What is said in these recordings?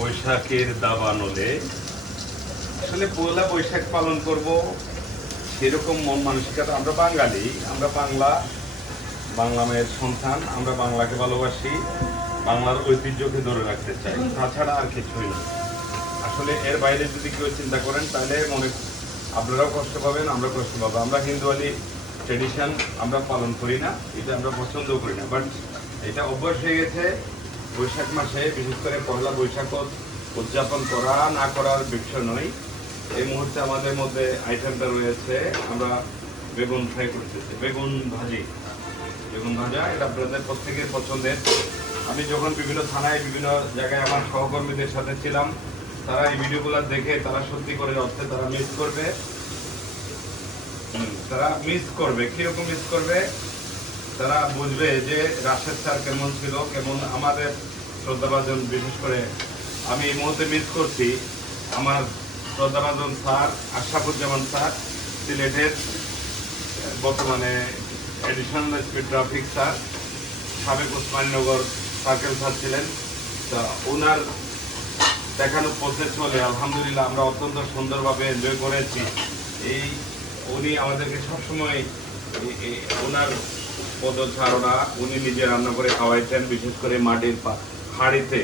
বৈশাখের দাবানলে আসলে পয়লা বৈশাখ পালন করব সেরকম মন মানসিকতা। আমরা বাঙালি, আমরা বাংলা মায়ের সন্তান, আমরা বাংলাকে ভালোবাসি, বাংলার ঐতিহ্যকে ধরে রাখতে চাই, তাছাড়া আর কিছুই না। আসলে এর বাইরে যদি কেউ চিন্তা করেন তাহলে আপনারাও কষ্ট পাবেন, আমরা কষ্ট পাবো। আমরা হিন্দুয়ালি ট্রেডিশন আমরা পালন করি না, এটা আমরা পছন্দও করি না, বাট এটা অভ্যাস হয়ে গেছে। বৈশাখ মাসে বিশেষ করে পয়লা বৈশাখ উদযাপন করা না করার বিষয় নয়। এই মুহূর্তে আমাদের মধ্যে আইটেমটা রয়েছে, আমরা বেগুন ফ্রাই করতেছি, বেগুন ভাজা। এটা আপনাদের প্রত্যেকের পছন্দের। আমি যখন বিভিন্ন থানায় বিভিন্ন জায়গায় আমার সহকর্মীদের সাথে ছিলাম, তারা এই ভিডিওগুলো দেখে তারা সত্যি করে অর্থে তারা মিস করবে। কিরকম মিস করবে? তারা বুঝবে যে রাশেদ স্যার কেমন ছিল, কেমন আমাদের শ্রদ্ধাভাজন। বিশেষ করে আমি এই মুহূর্তে মিস করছি আমার শ্রদ্ধাভাজন স্যার আশরাফুজ্জামান স্যার, সিলেটের বর্তমানে এডিশনাল এসপি ট্রাফিক স্যার, সাবেক ওসমানীনগর সার্কেল স্যার ছিলেন। তা ওনার দেখানো পথে চলে আলহামদুলিল্লাহ আমরা অত্যন্ত সুন্দরভাবে এনজয় করেছি। উনি আমাদেরকে সবসময় ওনার পদচারণা, উনি নিজে রান্না করে খাওয়াইতেন। বিশেষ করে মাটির হাঁড়িতে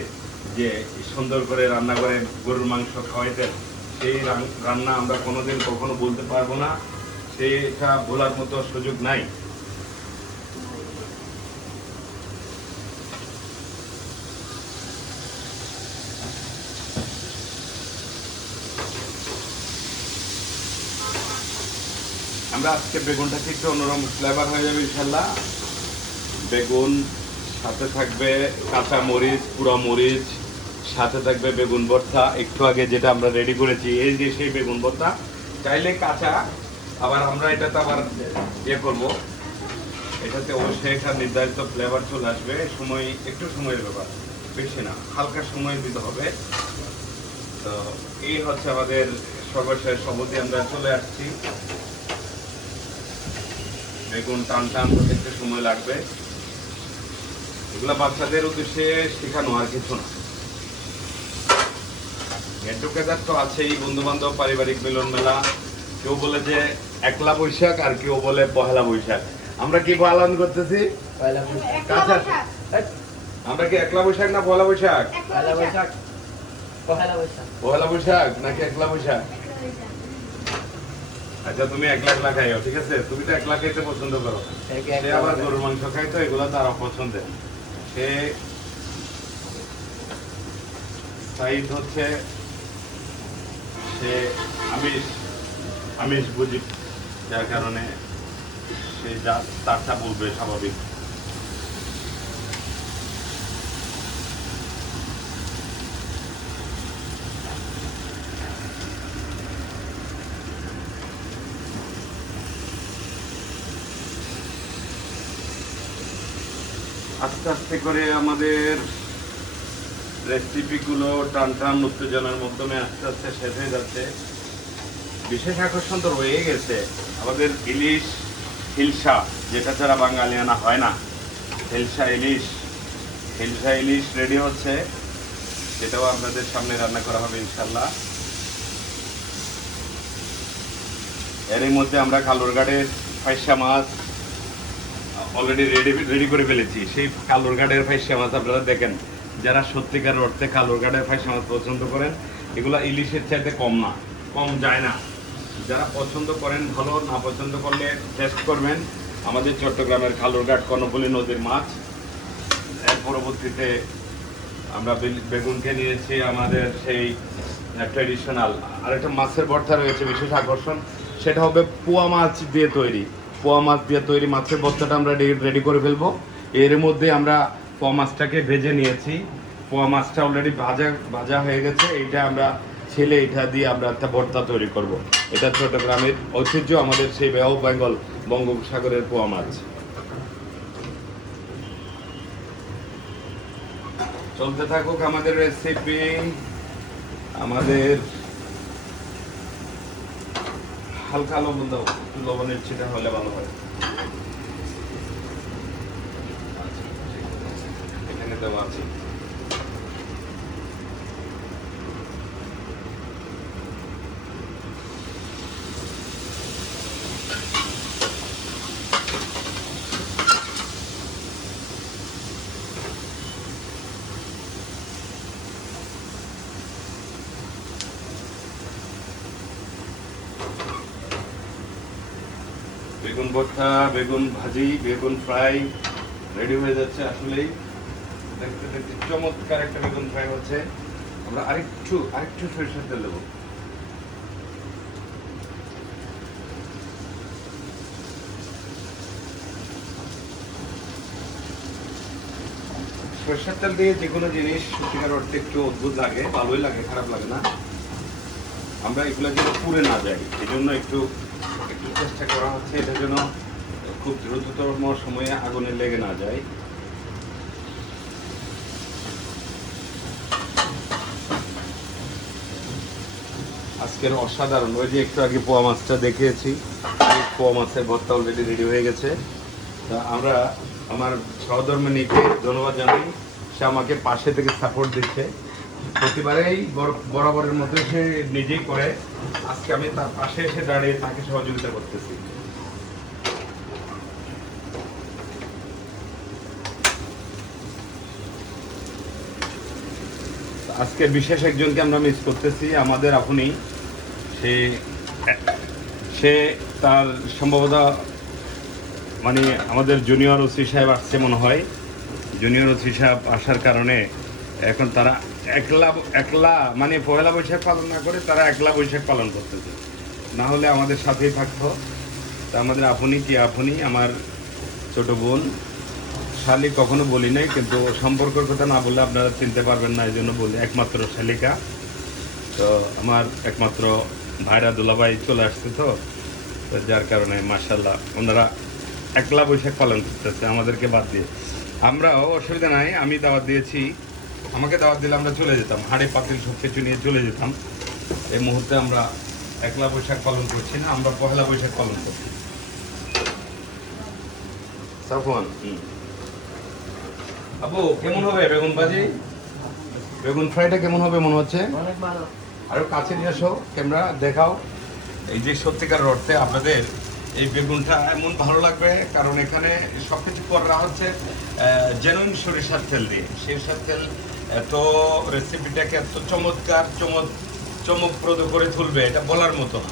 যে সুন্দর করে রান্না করে গরুর মাংস খাওয়াইতেন, সেই রান্না আমরা কোনোদিন কখনো বলতে পারবো না, সেটা ভোলার মতো সুযোগ নাই। আমরা আজকে বেগুনটাকে একটু অন্যরকম ফ্লেভার হয়ে যাবে ইনশাল্লাহ। বেগুন, সাথে থাকবে কাঁচা মরিচ, পুরা মরিচ, সাথে থাকবে বেগুন ভর্তা। একটু আগে যেটা আমরা রেডি করেছি, এই যে সেই বেগুন ভর্তা। চাইলে কাঁচা, আবার আমরা এটাতে আবার করবো, এটাতে অবশ্যই একটা নির্ধারিত ফ্লেভার চলে আসবে। একটু সময়ের ব্যাপার, বেশি না, হালকা সময় দিতে হবে। তো এই হচ্ছে আমাদের সর্বশেষ অবধি আমরা চলে আসছি। বেগুন টান করতে একটু সময় লাগবে। এগুলো বাচ্চাদের উদ্দেশ্যে শেখানো, আর কিছু না। গেট টুগেদার তো আছেই, বন্ধু বান্ধব, পারিবারিক মিলন মেলা। কেউ বলে যে একলা বৈশাখ, আর কেউ বলে পহেলা বৈশাখ। আমরা কি পালন করতেছি? আমরা কি একলা বৈশাখ না পহেলা বৈশাখ? পহেলা বৈশাখ নাকি একলা বৈশাখ? আচ্ছা, তুমি একলা খাইও, ঠিক আছে? তুমি তো একলা খাইতে পছন্দ করো, সে আবার গরুর মাংস খাইতো, এগুলো তার অপছন্দের। সে সাইদ হচ্ছে সে আমিষ বুঝি, যার কারণে সে যা তারটা বলবে স্বাভাবিক। আস্তে আস্তে করে আমাদের রেসিপিগুলো টান উত্তেজনার মাধ্যমে আস্তে আস্তে শেষ হয়ে যাচ্ছে। বিশেষ আকর্ষণ তো রয়ে গেছে আমাদের ইলিশ, হিলসা, যেটা ছাড়া বাঙালিয়ানা হয় না। হিলসা ইলিশ রেডি হচ্ছে, সেটাও আপনাদের সামনে রান্না করা হবে ইনশাল্লাহ। এরই মধ্যে আমরা কালুরঘাটের ফাইসা মাছ অলরেডি রেডি করে ফেলেছি। সেই কালুরঘাটের ফাইসা মাছ আপনারা দেখেন, যারা সত্যিকার অর্থে কালুরঘাটের ফাইসা মাছ পছন্দ করেন, এগুলো ইলিশের চাইতে কম যায় না। যারা পছন্দ করেন ভালো, না পছন্দ করলে টেস্ট করবেন আমাদের চট্টগ্রামের কালুরঘাট কর্ণফুলী নদীর মাছ। এর পরবর্তীতে আমরা বেগুনকে নিয়েছি আমাদের সেই ট্র্যাডিশনাল আরেকটা মাছের ভর্তা রয়েছে। বিশেষ আকর্ষণ সেটা হবে পোয়া মাছ দিয়ে তৈরি মাছের ভর্তাটা আমরা রেডি করে ফেলবো। এর মধ্যে আমরা পোয়া মাছটাকে ভেজে নিয়েছি। পোয়া মাছটা অলরেডি ভাজা হয়ে গেছে। এইটা আমরা ছেলে এটা দিয়ে আমরা একটা ভর্তা তৈরি করব। এটা চট্টগ্রামের ঐতিহ্য, আমাদের সেই বে অফ বেঙ্গল বঙ্গোপসাগরের পোয়া মাছ। চলতে থাকুক আমাদের রেসিপি। আমাদের হালকা লবণ দাও, লবণের ছিটা হলে ভালো হয়। এখানে দেওয়া আছে। বেগুন ভর্তা, বেগুন ভাজি, বেগুন ফ্রাই রেডি হয়ে যাচ্ছে। আসলেই দেখতে দেখতে চমৎকার একটা বেগুন ফ্রাই হচ্ছে। আমরা আরেকটু সরিষার তেল দেবো। সরিষার তেল দিয়ে যে কোনো জিনিস সত্যিকার অর্থে একটু অদ্ভুত লাগে, ভালোই লাগে, খারাপ লাগে না। আমরা এগুলো যেন পুড়ে না যায় এই জন্য একটু একটু চেষ্টা করা হচ্ছে, এটা যেন খুব দ্রুততম সময়ে আগুনে লেগে না যায়। আজকের অসাধারণ, ওই যে একটু আগে পোয়া মাছটা দেখিয়েছি, পোয়া মাছের ভর্তা অলরেডি রেডি হয়ে গেছে। তা আমরা আমার সহধর্মিনীকে ধন্যবাদ জানাই, সে আমাকে পাশে থেকে সাপোর্ট দিচ্ছে। প্রতিবারেই বরাবরের মতো সে নিজেই করে, আজকে আমি তার পাশে এসে দাঁড়িয়ে তাকে সহযোগিতা করতেছি। আজকে বিশেষ একজনকে আমরা মিস করতেছি, আমাদের আপনি। সে সে তার সম্ভবত মানে আমাদের জুনিয়র ওসি সাহেব আসছে মনে হয়। জুনিয়র ওসি সাহেব আসার কারণে এখন তারা একলা মানে পয়লা বৈশাখ পালন না করে তারা একলা বৈশাখ পালন করতেছে, না হলে আমাদের সাথেই থাকতো। তা আমাদের আপনি আমার ছোট বোন, শালি কখনো বলি নাই, কিন্তু সম্পর্কের কথা না বললে আপনারা চিনতে পারবেন না, এই জন্য বলি একমাত্র শালিকা। তো আমার একমাত্র ভাইরা দুলাভাই চলে আসছে, তো যার কারণে মাশাআল্লাহ ওনারা একলা বৈশাখ পালন করতেছে আমাদেরকে বাদ দিয়ে। আমরাও অসুবিধা নাই, আমি দাওয়াত দিয়েছি, আমাকে দাওয়াত দিলে আমরা চলে যেতাম, হাড়ি পাতিল সব কিছু নিয়ে চলে যেতাম। এই মুহূর্তে আমরা একলা বৈশাখ পালন করছি না, আমরা পহেলা বৈশাখ পালন করছি। সাফওয়ান, আপু কেমন হবে বেগুন ভাজি, বেগুন ফ্রাইটা কেমন হবে মনে হচ্ছে? অনেক ভালো। আরো কাছে নিয়ে আসো, ক্যামেরা দেখাও। এই যে সত্যিকার অর্থে আপনাদের এই বেগুনটা এমন ভালো লাগবে, কারণ এখানে সবকিছু করা হচ্ছে জেনুইন সরিষার তেল দিয়ে। সরিষার তেল এত রেসিপিটাকে এত চমৎকার চমকপ্রদ করে তুলবে, এটা বলার মতো না।